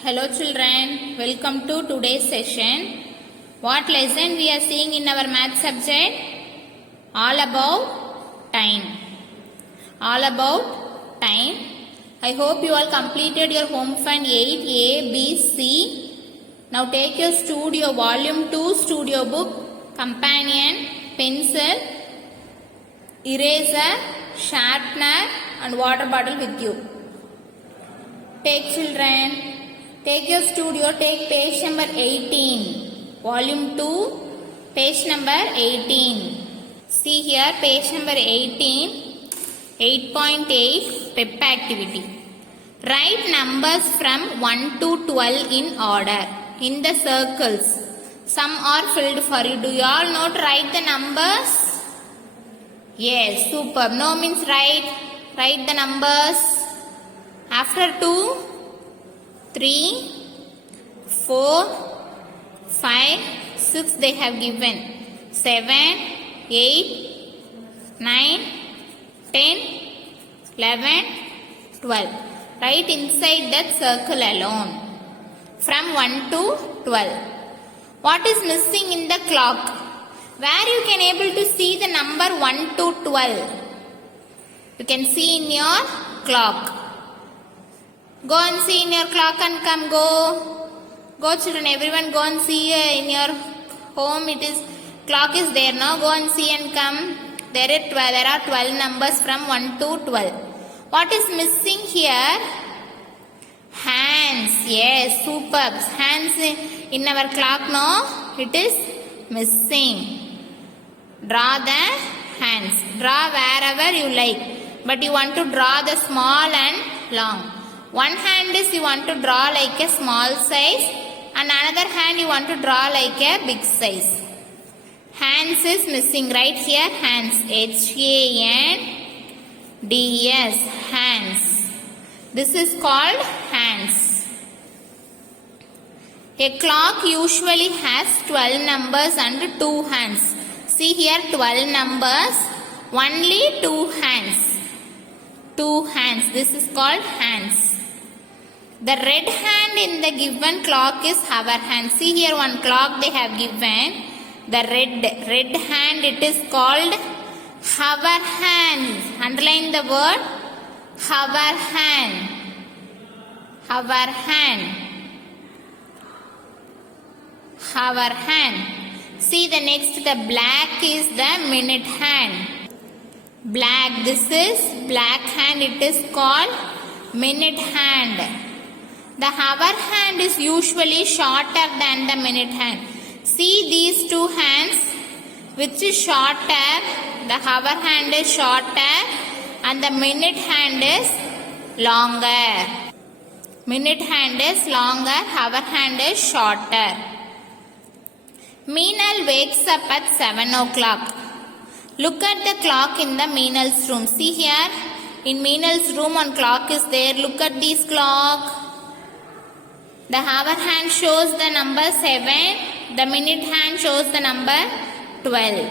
Hello children, welcome to today's session. What lesson we are seeing in our math subject? All about time. All about time. I hope you all completed your home fund 8A, B, C. Now take your studio volume 2 studio book, companion, pencil, eraser, sharpener and water bottle with you. Take children. Take your studio, take page number 18, volume 2, page number 18. See here, page number 18, 8.8, PEP activity. Write numbers from 1 to 12 in order, in the circles. Some are filled for you. Do you all know to write the numbers? Yes, superb. No means write the numbers. After 2, 3, 4, 5, 6 they have given. 7, 8, 9, 10, 11, 12. Write inside that circle alone. From 1 to 12. What is missing in the clock? Where you can able to see the number 1 to 12? You can see in your clock. Go and see in your clock and come. Go children, everyone go and see in your home. It is clock is there now. Go and see and come. There are 12 numbers from 1 to 12. What is missing here? Hands. Yes, superb. Hands in our clock now. It is missing. Draw the hands. Draw wherever you like. But you want to draw the small and long. One hand is you want to draw like a small size and another hand you want to draw like a big size. Hands is missing right here. Hands. H-A-N-D-S. Hands. This is called hands. A clock usually has 12 numbers and 2 hands. See here 12 numbers, only 2 hands. 2 hands. This is called hands. The red hand in the given clock is hour hand. See here one clock they have given. The red hand, it is called hour hand. Underline the word hour hand. Hour hand. Hour hand. See the next, the black is the minute hand. Black, this is black hand, it is called minute hand. The hour hand is usually shorter than the minute hand. See these 2 hands, which is shorter. The hour hand is shorter and the minute hand is longer. Minute hand is longer, hour hand is shorter. Meenal wakes up at 7 o'clock. Look at the clock in the Meenal's room. See here, in Meenal's room one clock is there. Look at this clock. The hour hand shows the number 7. The minute hand shows the number 12.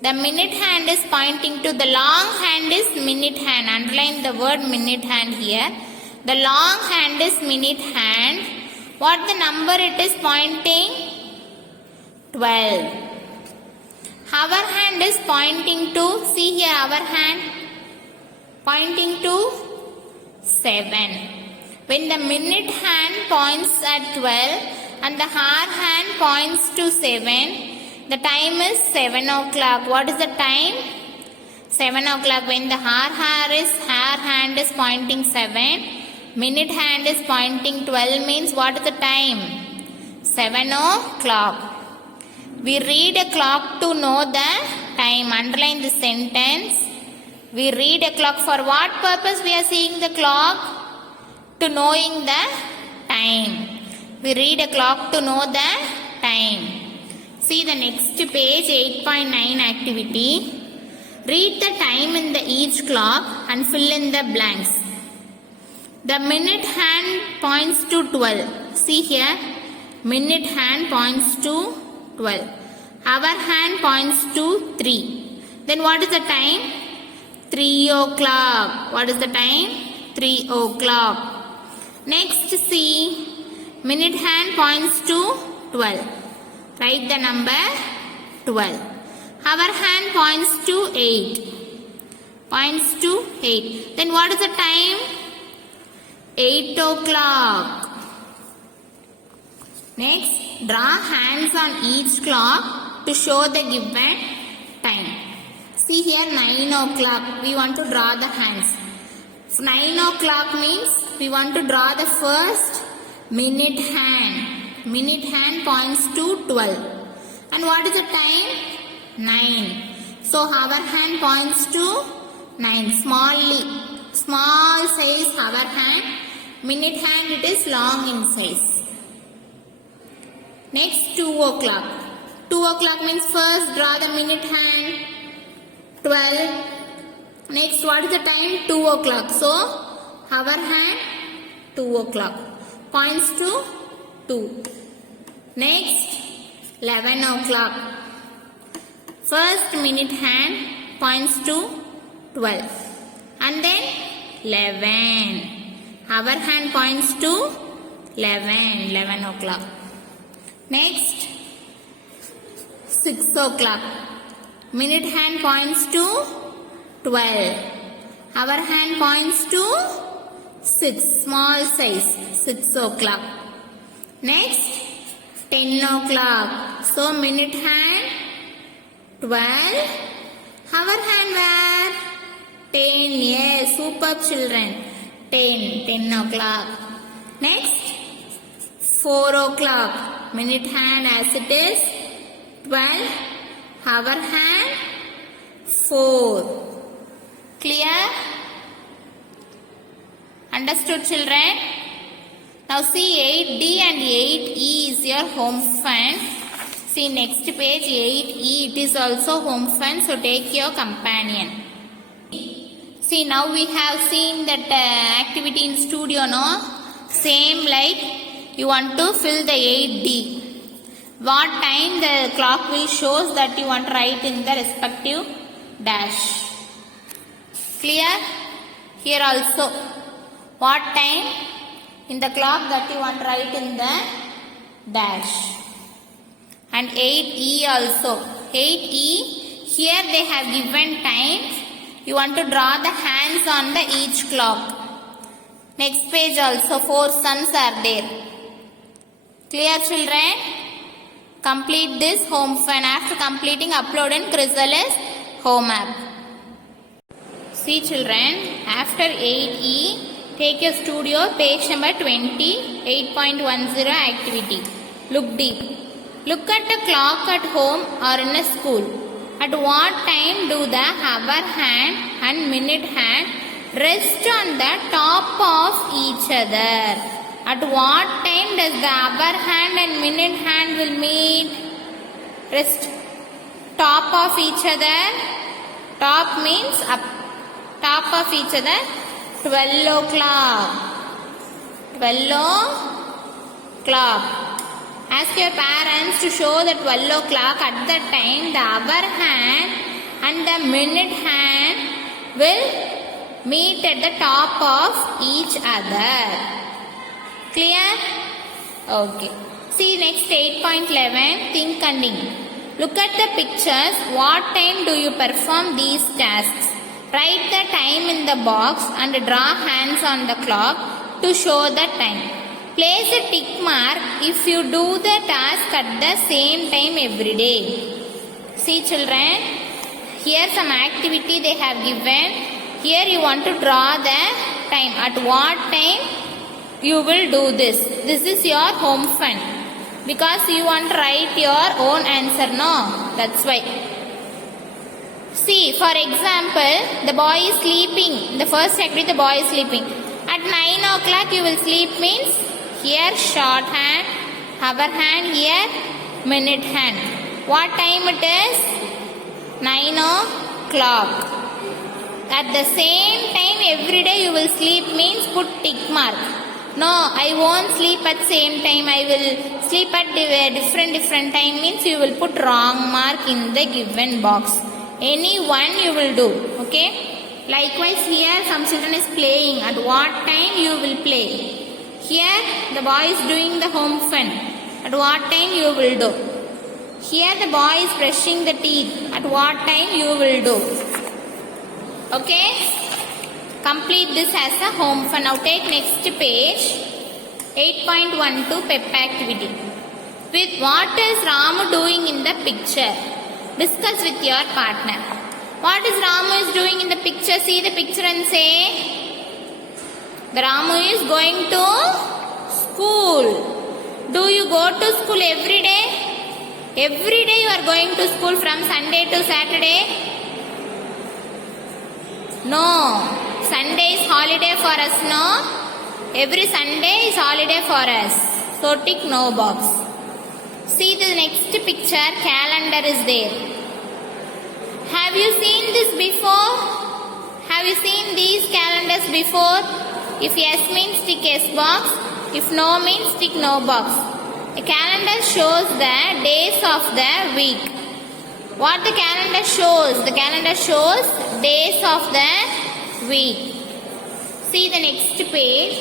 The minute hand is pointing to the long hand is minute hand. Underline the word minute hand here. The long hand is minute hand. What the number it is pointing? 12. Hour hand is pointing to, see here hour hand, pointing to 7. When the minute hand points at 12 and the hour hand points to 7, the time is 7 o'clock. What is the time? 7 o'clock. When the hour hand is pointing 7, minute hand is pointing 12 means what is the time? 7 o'clock. We read a clock to know the time. Underline the sentence. We read a clock. For what purpose we are seeing the clock? To knowing the time. We read a clock to know the time. See the next page, 8.9 activity. Read the time in the each clock and fill in the blanks. The minute hand points to 12. See here, minute hand points to 12. Hour hand points to 3. Then what is the time? 3 o'clock. What is the time? 3 o'clock. Next see Minute hand points to 12. Write the number 12. Hour hand points to 8. Points to 8. Then what is the time? 8 o'clock. Next, draw hands on each clock to show the given time. See here 9 o'clock. We want to draw the hands. 9 o'clock means we want to draw the first minute hand. Minute hand points to 12. And what is the time? 9. So our hand points to 9. Small size our hand. Minute hand it is long in size. Next 2 o'clock. 2 o'clock means first draw the minute hand. 12. Next what is the time? 2 o'clock. So our hand 2 o'clock. Points to 2. Next 11 o'clock. First minute hand points to 12. And then 11. Our hand points to 11 o'clock. Next 6 o'clock. Minute hand points to 12. Our hand points to 6. Small size. 6 o'clock. Next 10 o'clock. So minute hand 12. Our hand where? 10. Yes. Superb children. 10 o'clock. Next 4 o'clock. Minute hand as it is 12. Our hand 4. Clear? Understood children? Now see 8D and 8E is your home fun. See next page 8E, it is also home fun, so take your companion. See now we have seen that activity in studio, no? Same like you want to fill the 8D. What time the clock will shows that you want to write in the respective dash. Clear? Here also. What time in the clock that you want to write in the dash. And 8E also. 8E, here they have given times. You want to draw the hands on the each clock. Next page also 4 suns are there. Clear children? Complete this home fun. After completing, upload in Chrysalis home app. See children, after 8E, take your studio page number 20, 8.10 activity. Look deep. Look at the clock at home or in a school. At what time do the hour hand and minute hand rest on the top of each other? At what time does the hour hand and minute hand will meet? Rest. Top of each other. Top means up. Top of each other. 12 o'clock. 12 o'clock. Ask your parents to show the 12 o'clock. At that time, the hour hand and the minute hand will meet at the top of each other. Clear? Okay. See next 8.11. Think and ink. Look at the pictures. What time do you perform these tasks? Write the time in the box and draw hands on the clock to show the time. Place a tick mark if you do the task at the same time every day. See children, here some activity they have given. Here you want to draw the time. At what time you will do this. This is your home fun. Because you want to write your own answer, no? That's why. See, for example, the boy is sleeping. The first activity, the boy is sleeping. At 9 o'clock you will sleep means here short hand, hour hand, here minute hand. What time it is? 9 o'clock. At the same time every day you will sleep means put tick mark. No, I won't sleep at same time. I will sleep at different time means you will put wrong mark in the given box. Any one you will do. Okay. Likewise here some children is playing. At what time you will play? Here the boy is doing the home fun. At what time you will do? Here the boy is brushing the teeth. At what time you will do? Okay? Complete this as a home fun. Now take next page. 8.12 pep activity. With what is Ramu doing in the picture? Discuss with your partner. What is Ramu is doing in the picture? See the picture and say. The Ramu is going to school. Do you go to school every day? Every day you are going to school from Sunday to Saturday? No. Sunday is holiday for us, no? Every Sunday is holiday for us. So tick no box. See the next picture, calendar is there. Have you seen this before? Have you seen these calendars before? If yes means tick yes box. If no means tick no box. A calendar shows the days of the week. What the calendar shows? The calendar shows days of the week. See the next page.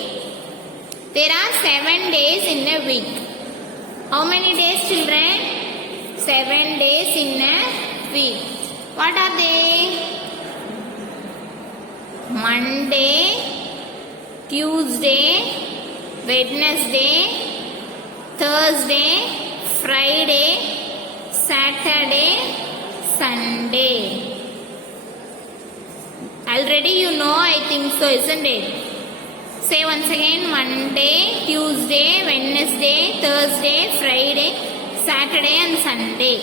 There are 7 days in a week. How many days, children? 7 days in a week. What are they? Monday, Tuesday, Wednesday, Thursday, Friday, Saturday, Sunday. Already you know, I think so, isn't it? Say once again, Monday, Tuesday, Wednesday, Thursday, Friday, Saturday and Sunday.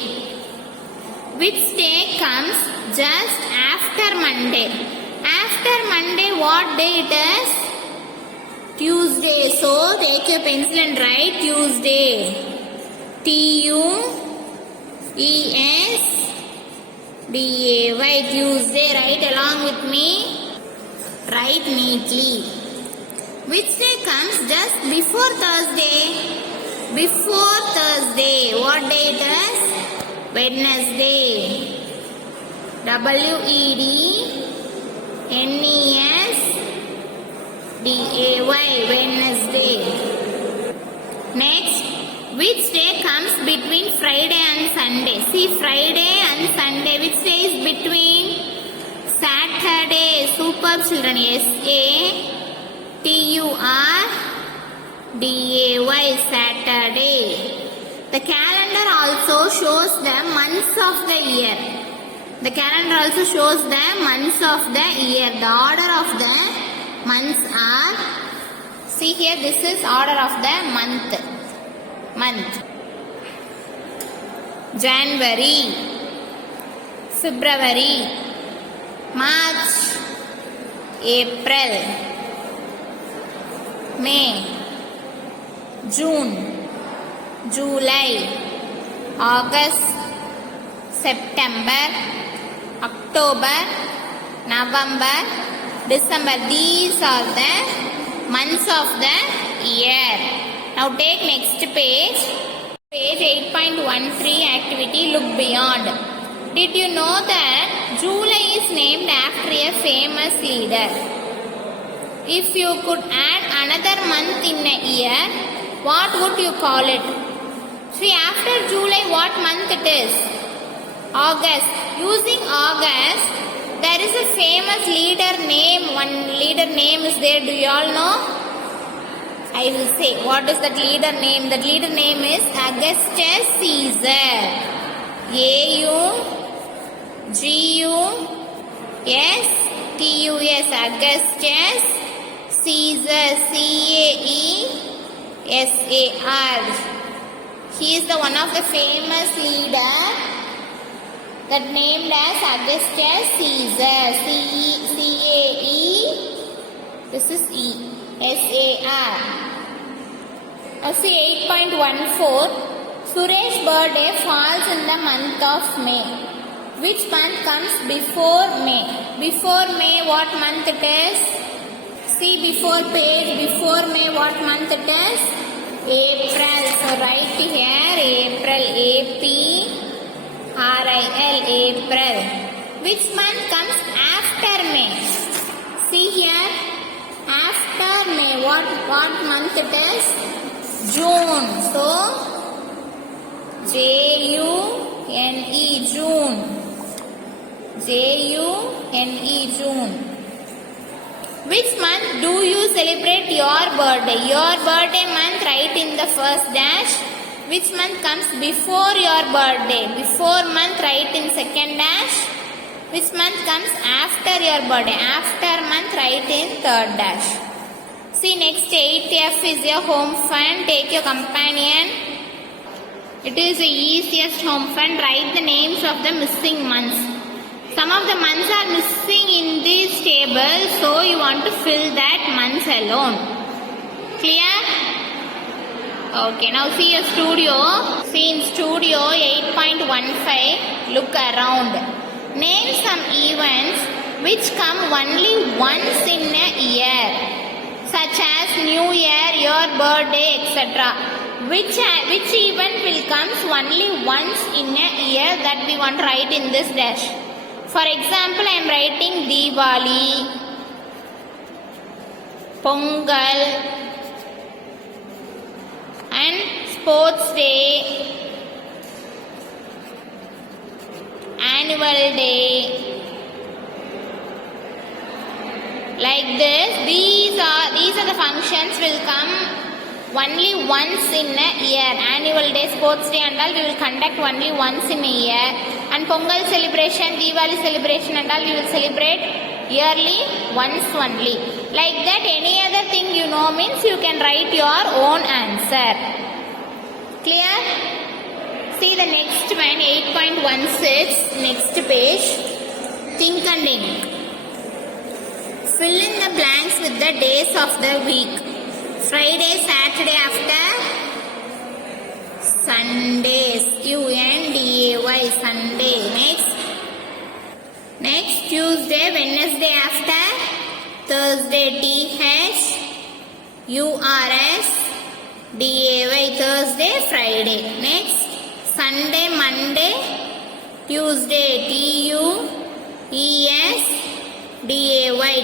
Which day comes just after Monday? After Monday, what day it is? Tuesday. So take your pencil and write Tuesday. Tuesday. Tuesday. Write along with me. Write neatly. Which day comes just before Thursday? Before Thursday. What day it is? Wednesday. Wednesday. Wednesday. Next, which day comes between Friday and Sunday? See, Friday and Sunday. Which day is between? Saturday. Superb, children. Saturday. Saturday. The calendar also shows the months of the year. The calendar also shows the months of the year. The order of the months are, see here, this is order of the month. January, February, March, April, May, June, July, August, September, October, November, December. These are the months of the year. Now take next page. Page 8.13 activity, look beyond. Did you know that July is named after a famous leader? If you could add another month in a year, what would you call it? See, after July, what month it is? August. Using August, there is a famous leader name. One leader name is there. Do you all know? I will say. What is that leader name? That leader name is Augustus Caesar. A-U-G-U-S-T-U-S. Augustus Caesar. C-A-E-S-A-R. He is the one of the famous leader that named as Augustus Caesar. C-A-E. This is E. S-A-R. Now see 8.14. Suresh's birthday falls in the month of May. Which month comes before May? Before May, what month it is? See before page, before May, what month it is? April. So write here April. A-P-R-I-L. April. Which month comes after May? See here. After May. What month it is? June. So June. June. June. Which month do you celebrate your birthday? Your birthday month, write in the first dash. Which month comes before your birthday? Before month, write in second dash. Which month comes after your birthday? After month, write in third dash. See, next 8F is your home fund. Take your companion. It is the easiest home fund. Write the names of the missing months. Some of the months are missing in this table, so you want to fill that months alone. Clear? Okay, now see your studio. See in studio 8.15, look around. Name some events which come only once in a year, such as New Year, your birthday, etc. Which event will comes only once in a year that we want to write in this dash. For example, I am writing Diwali, Pongal, and Sports Day, Annual Day. Like this, these are the functions will come only once in a year. Annual Day, Sports Day and all we will conduct only once in a year. And Pongal celebration, Diwali celebration and all we will celebrate yearly once only. Like that, any other thing you know means you can write your own answer. Clear? See the next one, 8.16, next page. Think and ink. Fill in the blanks with the days of the week. Friday, Saturday after Sundays. Sunday. Sunday. Next Tuesday, Wednesday after Thursday. Thursday. Thursday, Friday. Next Sunday, Monday, Tuesday.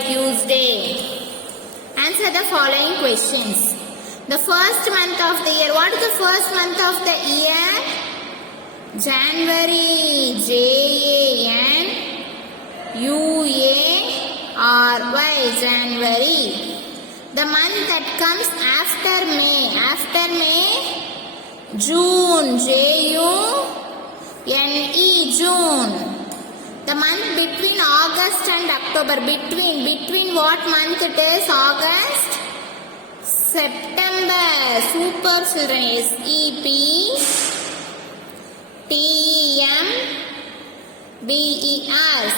Tuesday. Answer the following questions. The first month of the year. What is the first month of the year? January. January. January. The month that comes after May. After May, June. June. The month between August and October. Between what month it is? August. September. Super children. September.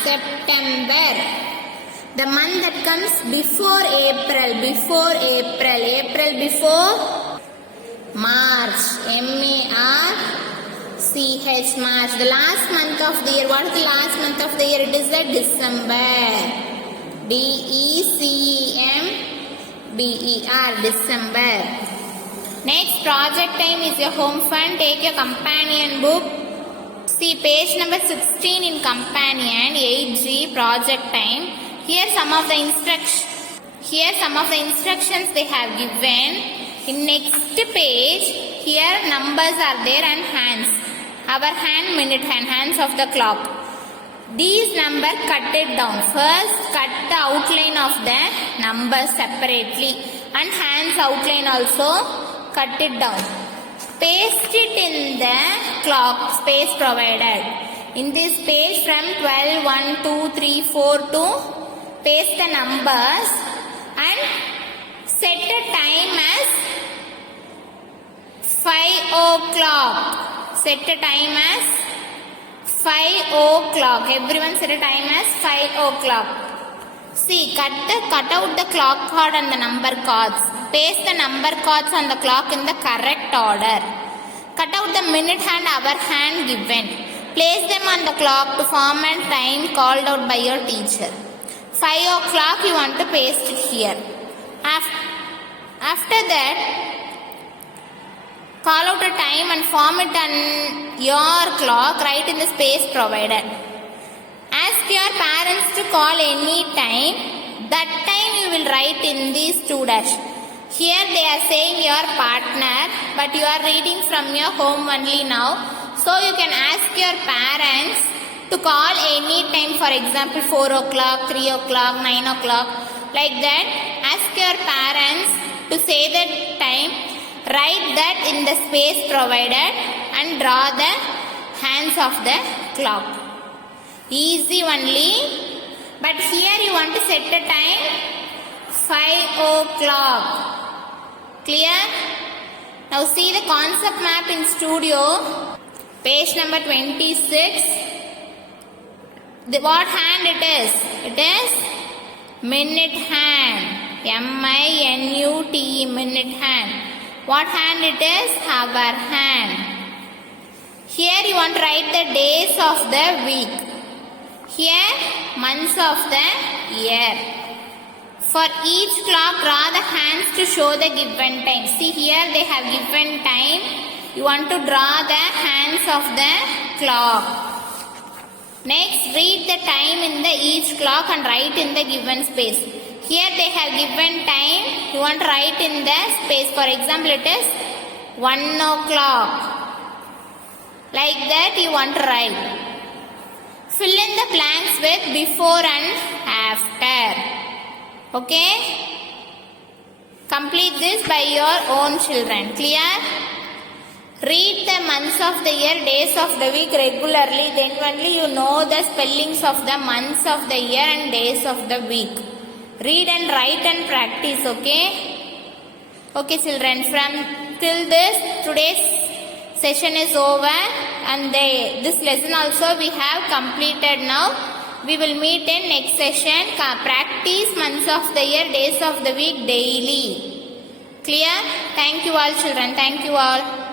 September. The month that comes before April. April before March. March. The last month of the year. What is the last month of the year? It is the December. December. Next, project time is your home fund. Take your companion book. See page number 16 in companion, 8G, project time. Here some of the instructions they have given. In next page, here numbers are there and hands. Hour hand, minute hand, hands of the clock. These numbers cut it down. First cut the outline of the numbers separately and hands outline also cut it down. Paste it in the clock space provided. In this page from 12, 1, 2, 3, 4 to paste the numbers and set a time as 5 o'clock. Set a time as 5 o'clock. Everyone set a time as 5 o'clock. See, cut out the clock card and the number cards. Paste the number cards on the clock in the correct order. Cut out the minute hand, hour hand given. Place them on the clock to form a time called out by your teacher. 5 o'clock you want to paste it here. After that, call out a time and form it on your clock, write in the space provided. Ask your parents to call any time. That time you will write in these 2 dash. Here they are saying your partner, but you are reading from your home only now. So you can ask your parents to call any time, for example 4 o'clock, 3 o'clock, 9 o'clock, like that. Ask your parents to say that time, write that in the space provided and draw the hands of the clock. Easy only. But here you want to set the time 5 o'clock. Clear? Now see the concept map in studio. Page number 26. What hand it is? It is minute hand. M-I-N-U-T-E, minute hand. What hand it is? Hour hand. Here you want to write the days of the week. Here, months of the year. For each clock, draw the hands to show the given time. See here they have given time. You want to draw the hands of the clock. Next, read the time in the each clock and write in the given space. Here they have given time. You want to write in the space. For example, it is 1 o'clock. Like that you want to write. Fill in the blanks with before and after. Okay? Complete this by your own children. Clear? Read the months of the year, days of the week regularly. Then only you know the spellings of the months of the year and days of the week. Read and write and practice. Okay? Okay children, from till this today's session is over, and this lesson also we have completed now. We will meet in next session. Practice months of the year, days of the week daily. Clear? Thank you all children. Thank you all.